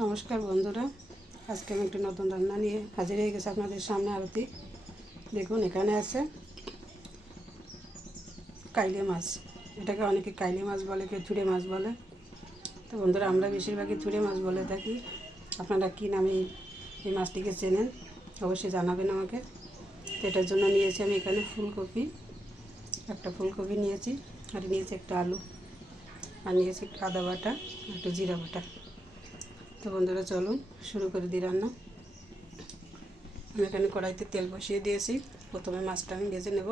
নমস্কার বন্ধুরা, আজকে আমি একটি নতুন রান্না নিয়ে হাজির হয়ে গেছি আপনাদের সামনে। আরতি দেখুন, এখানে আছে কাইলে মাছ। এটাকে অনেকে কাইলে মাছ বলে, কেউ চুড়ে মাছ বলে। তো বন্ধুরা, আমরা বেশিরভাগই চুড়ে মাছ বলে থাকি। আপনারা কী নামে এই মাছটিকে চেনেন অবশ্যই জানাবেন আমাকে। তো এটার জন্য নিয়েছি আমি এখানে একটা ফুলকপি নিয়েছি, আর নিয়েছি একটা আলু, আর নিয়েছি একটু আদা বাটা, একটু জিরা বাটা। তো বন্ধুরা, চলুন শুরু করে দিই রান্না। আমি এখানে কড়াইতে তেল বসিয়ে দিয়েছি। প্রথমে মাছটা আমি ভেজে নেব।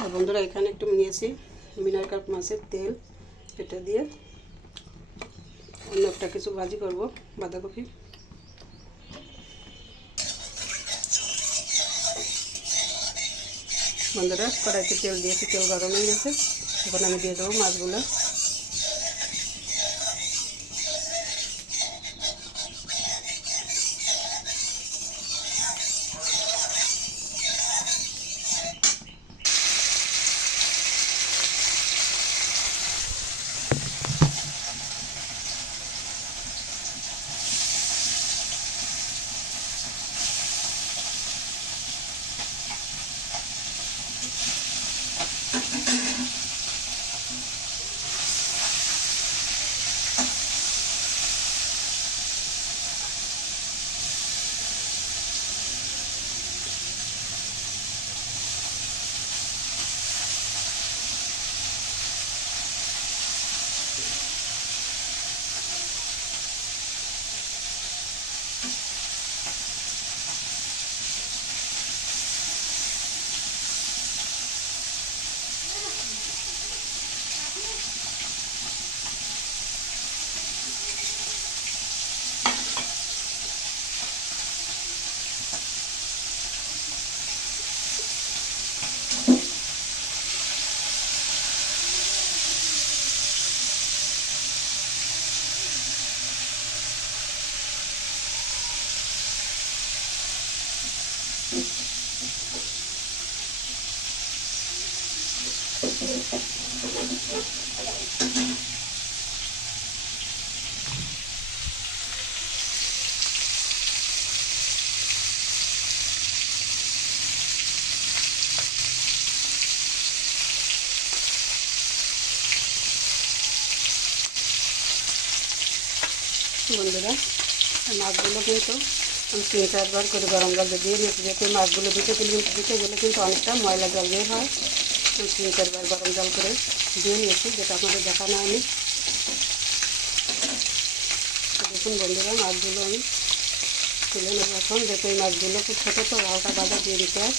আর বন্ধুরা, এখানে একটু নিয়েছি মিনারকাপ মাছের তেল। এটা দিয়ে অন্য একটা কিছু ভাজি করব, বাঁধাকপি। বন্ধুরা, কড়াইতে তেল দিয়েছি, তেল গরম হয়ে গেছে। এখন আমি দিয়ে দেবো মাছগুলো। বন্ধুরা, মাছগুলো কিন্তু আমি 3-4 বার করে গরম জলে দিয়ে নিয়েছি, যেহেতু মাছগুলো দিতে গেলে কিন্তু অনেকটা ময়লা জল বের হয়। আমি 3-4 বার গরম জল করে দিয়ে নিয়েছি, যেটা আপনাদের দেখানো আমি। দেখুন বন্ধুরা, মাছগুলো আমি তুলে নেব এখন, যেহেতু এই মাছগুলো খুব ছোটো, তো হালকা বাজা দিয়ে দিতে হয়।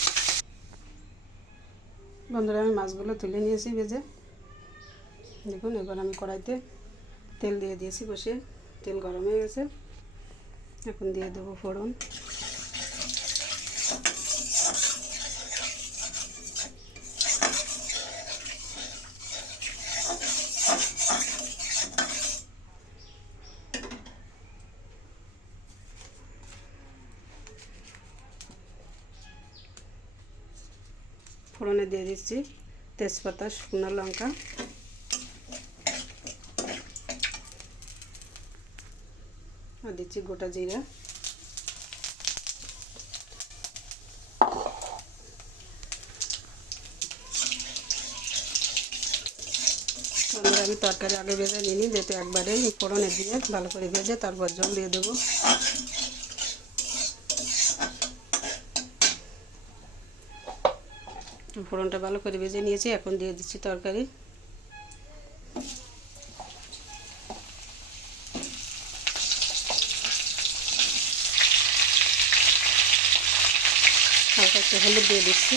বন্ধুরা, আমি মাছগুলো তুলে নিয়েছি ভেজে। দেখুন, এবার আমি কড়াইতে তেল দিয়ে দিয়েছি বসে, তেল গরম হয়ে গেছে। এখন দিয়ে দেবো ফোড়ন। ফোড়নে দিয়ে দিচ্ছি তেজপাতা, শুকনো লঙ্কা, আর দিচ্ছি গোটা জিরা। আমি তরকারি আগে ভেজে নিই, যেহেতু একবারে ফোড়নে দিয়ে ভালো করে ভেজে তারপর জল দিয়ে দেবো। ফোড়নটা ভালো করে ভেজে নিয়েছি, এখন দিয়ে দিচ্ছি তরকারি। হালকা একটু হলুদ দিয়ে দিচ্ছি।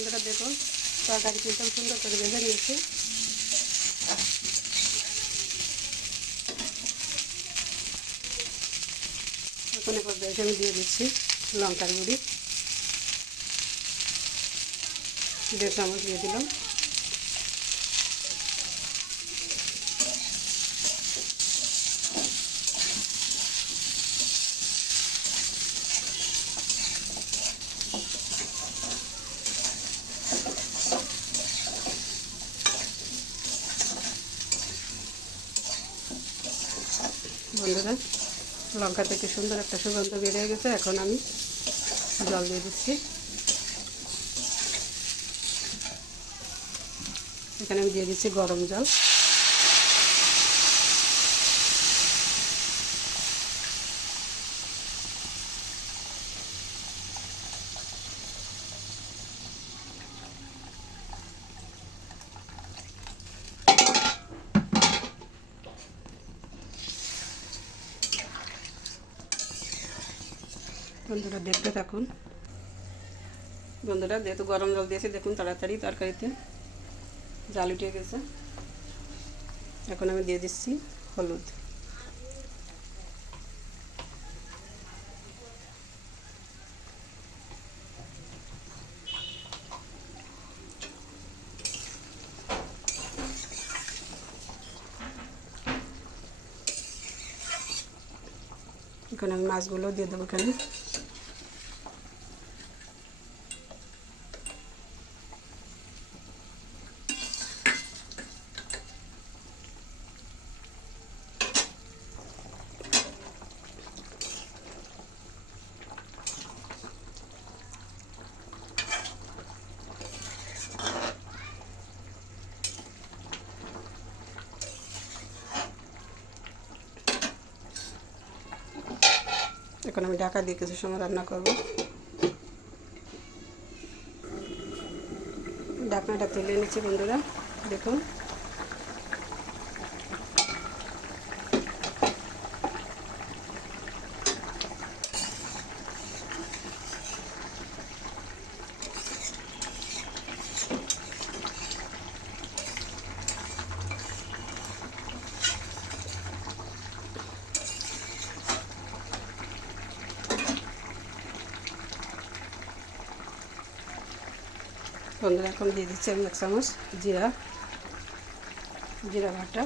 বন্ধুরা দেখুন তরকারি কিন্তু সুন্দর করে ভেজে নিয়েছি। এখন এবার আমি দিয়ে দিচ্ছি লঙ্কার গুঁড়ি 1.5 চামচ দিয়ে দিলাম। বন্ধুরা লঙ্কা থেকে সুন্দর একটা সুগন্ধ বেরিয়ে গেছে। এখন আমি জল দিয়ে দিচ্ছি। এখানে আমি দিয়ে দিচ্ছি গরম জল। বন্ধুরা দেখতে থাকুন। বন্ধুরা যেহেতু গরম জল দিয়েছি দেখুন তাড়াতাড়ি তরকারিতে জাল উঠে গেছে। এখন আমি দিয়ে দিচ্ছি হলুদ। এখন আমি মাছগুলো দিয়ে দেবো এখানে। এখন আমি ঢাকা দিয়ে কিছু সময় রান্না করব। ঢাকনাটা তুলে নিচ্ছি বন্ধুরা দেখুন। বন্ধুরা এখন দিয়ে দিচ্ছি আমি 1 চামচ জিরা বাটা।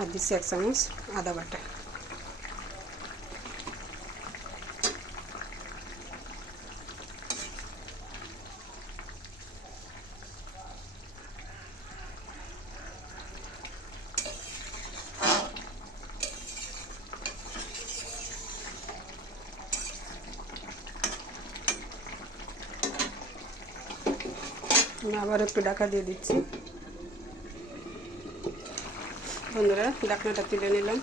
আর দিচ্ছি 1 চামচ আদা বাটা। আমি আবার একটু ঢাকা দিয়ে দিচ্ছি। বন্ধুরা ঢাকনাটা তুলে নিলাম।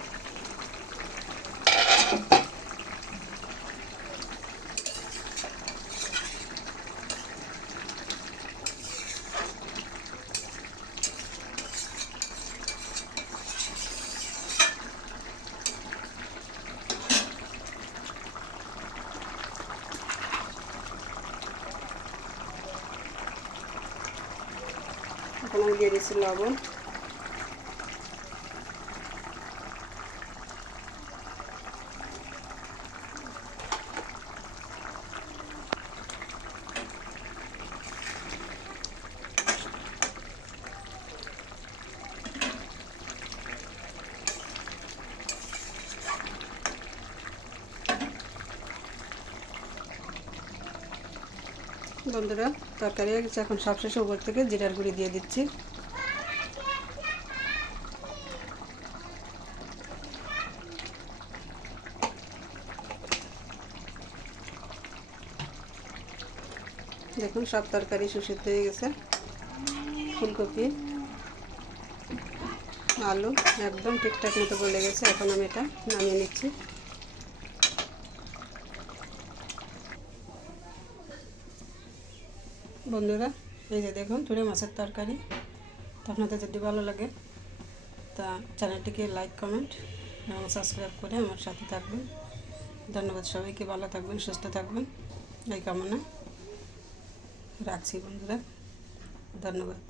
এখন আমি দিয়ে দিচ্ছি লবণ। বন্ধুরা তরকারি হয়ে গেছে। এখন সবশেষে উপর থেকে জিরার গুঁড়ি দিয়ে দিচ্ছি। দেখুন সব তরকারি সুসিদ্ধ হয়ে গেছে। ফুলকপি আলু একদম ঠিকঠাক মতো গলে গেছে। এখন আমি এটা নামিয়ে নিচ্ছি। বন্ধুরা এই যে দেখুন চুড়ে মাছের তরকারি। তো আপনাদের যদি ভালো লাগে তা চ্যানেলটিকে লাইক কমেন্ট এবং সাবস্ক্রাইব করে আমার সাথে থাকবেন। ধন্যবাদ, সবাইকে ভালো থাকবেন, সুস্থ থাকবেন এই কামনা রাখছি বন্ধুরা, ধন্যবাদ।